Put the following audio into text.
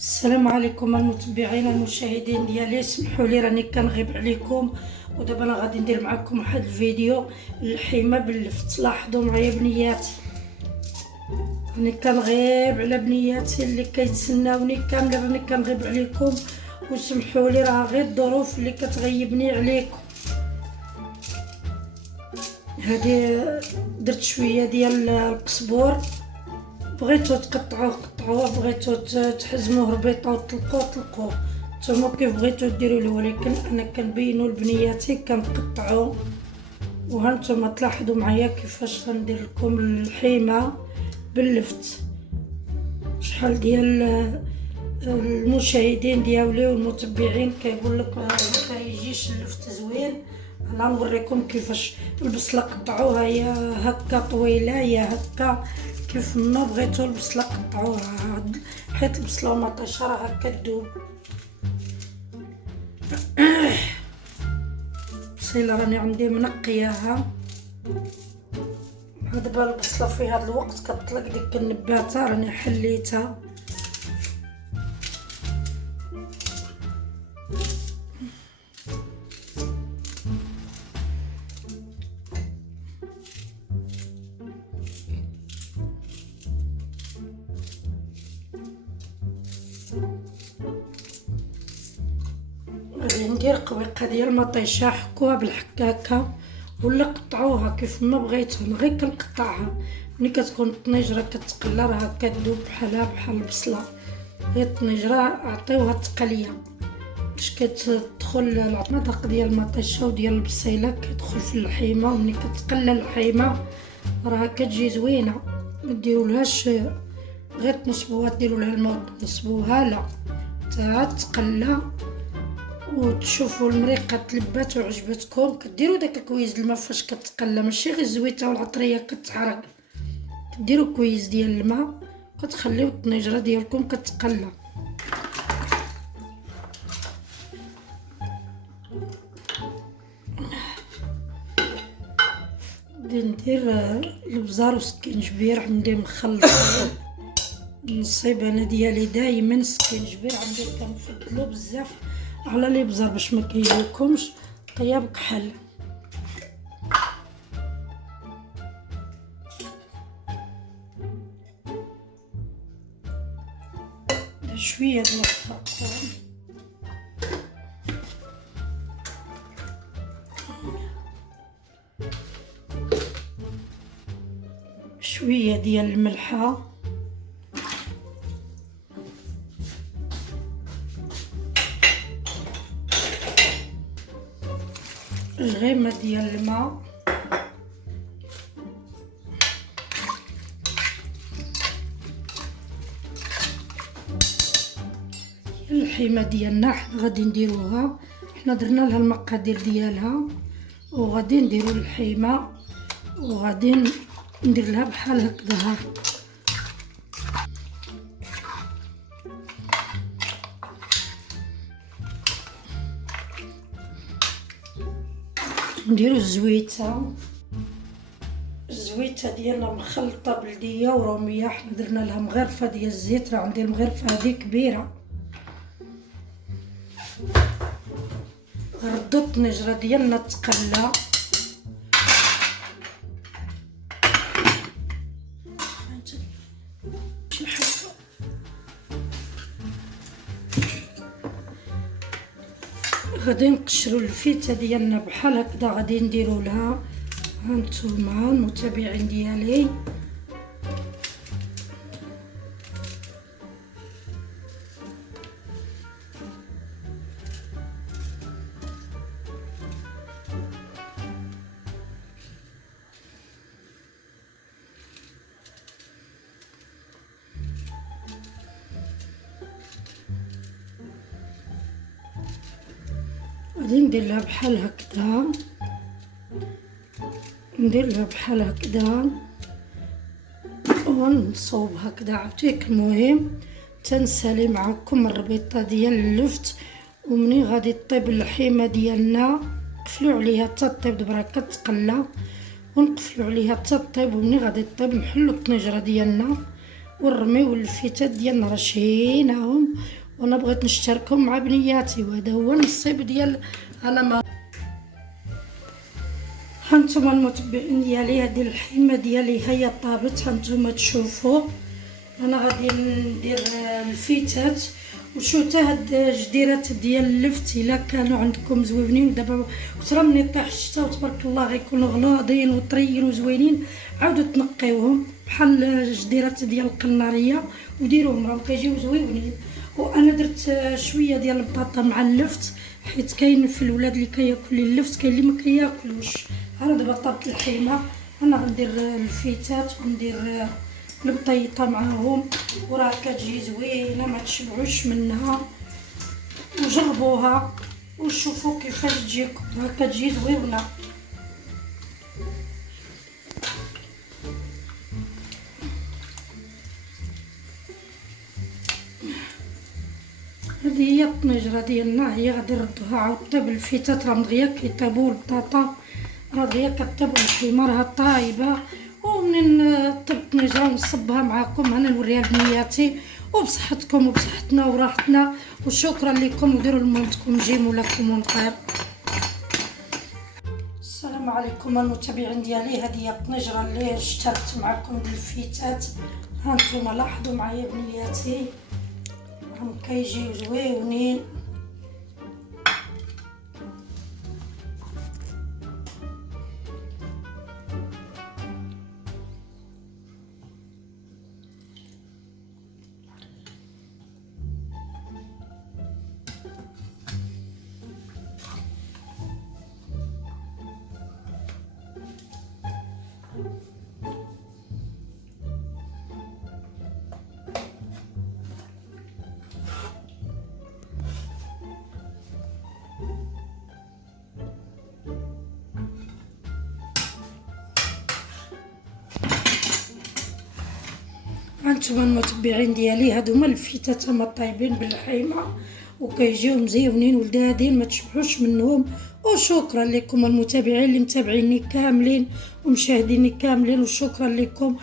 السلام عليكم المتبعين المشاهدين ديالي، سمحوا لي راني كنغيب عليكم. ودابا انا غادي ندير معكم واحد الفيديو اللحيمه باللفت. لاحظوا معايا بنياتي، راني كنغيب على بنياتي اللي كيتسناوني كامله، راني كنغيب عليكم وسمحوا لي، راه غير الظروف اللي كتغيبني عليكم. هذه درت شويه ديال القزبور، بغيتو تقطعوه قطعوه، بغيتو تحزموه ربيطه وطلقوه طلقوه، نتوما كيف بغيتو ديروا، ولكن انا كنبينو لبنياتي كنقطعو. وهانتوما تلاحظوا معايا كيفاش غندير لكم اللحيمه باللفت. شحال ديال المشاهدين ديالي والمتبعين كيقول لك ما كيجيش اللفت زوين. انا نوريكم كيفاش البصله قطعوها، يا هكا طويله يا هكا كيف ما بغيتو البصله قطعوها، حيت البصله ومطيشه راه هكا تذوب. بصيله راني عندي منقياها، دابا البصله في هذا الوقت كطلق ديك النباته راني حليتها. غادي ندير قويقه ديال المطيشه، حكوها بالحكاكه ولا قطعوها كيف ما بغيتو. انا غير كنقطعها، ملي كتكون الطنيجره كتقلى راه كتذوب بحالها بحال البصله. غير الطنيجره عطيوها التقليه باش كتدخل المذاق ديال المطيشه وديال البصيله كيدخل في اللحيمه، وملي كتقلى اللحيمه راه كتجي زوينه. ما ديرولهاش غير تنصبوها، ديروا لها الماء تنصبوها، لا حتى تقلى وتشوفوا المريقه تلبات وعجبتكم. كديروا داك الكويز الماء فاش كتقلى، ماشي غير الزويته والعطريه كتحرق. كديروا كويز ديال الماء كتخليو الطنيجره ديالكم كتقلى. ندير البزار وسكينجبير عندي مخلط. النصيب انا ديالي دائما سكينجبير عندي كنفضلو بزاف على الابزار باش ما كيجيكمش طياب كحل. شويه ديال الخرقوم، شويه ديال الملحه، غيمه ديال الماء، اللحيمه ديالنا حنا غادي نديروها. حنا درنا لها المقادير ديالها وغادي نديرو اللحيمه وغادي ندير لها بحال هكذا. نديرو الزويته ديالنا مخلطه بلديه وروميه. حنا درنا لها مغرفه ديال الزيت، راه عندي المغرفه هذه كبيره. غردو الطنجره ديالنا تقلى، غادي نقشرو الفيته ديالنا بحال هكذا، غادي نديرو لها. هانتوما المتابعين ديالي غادي ندير لها بحال هكذا، ندير لها بحال هكذا ونصوب هكذا عافيك. المهم تنسالي معكم الربيطه ديال اللفت، ومني غادي طيب اللحيمه ديالنا نقفلوا عليها حتى طيب. دبرا كتقلى ونقفلوا عليها حتى طيب، ومني غادي طيب نحلوا الطنجره ديالنا ونرميو الفيتات ديالنا راه شهيناهم، وانا بغيت نشتركهم مع بنياتي، وهذا هو النصيب ديال على ما هانتوما المتبعين ديالي. هذه الحيمه ديالي هي طابت، هانتوما تشوفوا. انا غادي ندير الفيتات. وشو تا هاد الجديرات ديال اللفت الا كانوا عندكم زوينين، دابا وترى ملي طيح الشتا وتبارك الله غيكونوا غلاضين وطريين وزوينين، عاودوا تنقيوهم بحال الجديرات ديال القناريه وديروهم راهم كيجيو زوينين. وانا درت شويه ديال البطاطا مع اللفت، حيت كاين في الولاد اللي كياكل اللفت، كاين اللي ما كياكلوش. انا دابا طابت الحيمه، انا غندير الفيتات وندير البطيطه معاهم، وراه كتجي زوينه ما تشبعوش منها. وجربوها وشوفوا كيفاش تجيكم، راه كتجي زوينه. هذه هي الطنجره ديالنا، هي غادي نردوها عاود طيب. الفيتات راه دغيا كيطيبوا، البطاطا راه دغيا كطيب، الحيمه راه طايبه. ومنين طيب الطنجره ونصبها معاكم، انا نوريها لبنياتي وبصحتكم وبصحتنا وراحتنا. وشكرا لكم، وديروا لمامتكم جيم ولا كومونتير. السلام عليكم المتابعين ديالي. هذه هي الطنجره اللي اشتركت معكم بالفيتات. هانتوما لاحظوا معايا بنياتي راهم كيجيو زويونين. هانتوما المتبعين ديالي، هادو هما الفيتات هما طايبين بالحيمه وكيجيو مزيونين ولدادين ما تشبعوش منهم. وشكرا لكم المتابعين اللي متابعيني كاملين ومشاهديني كاملين، وشكرا لكم.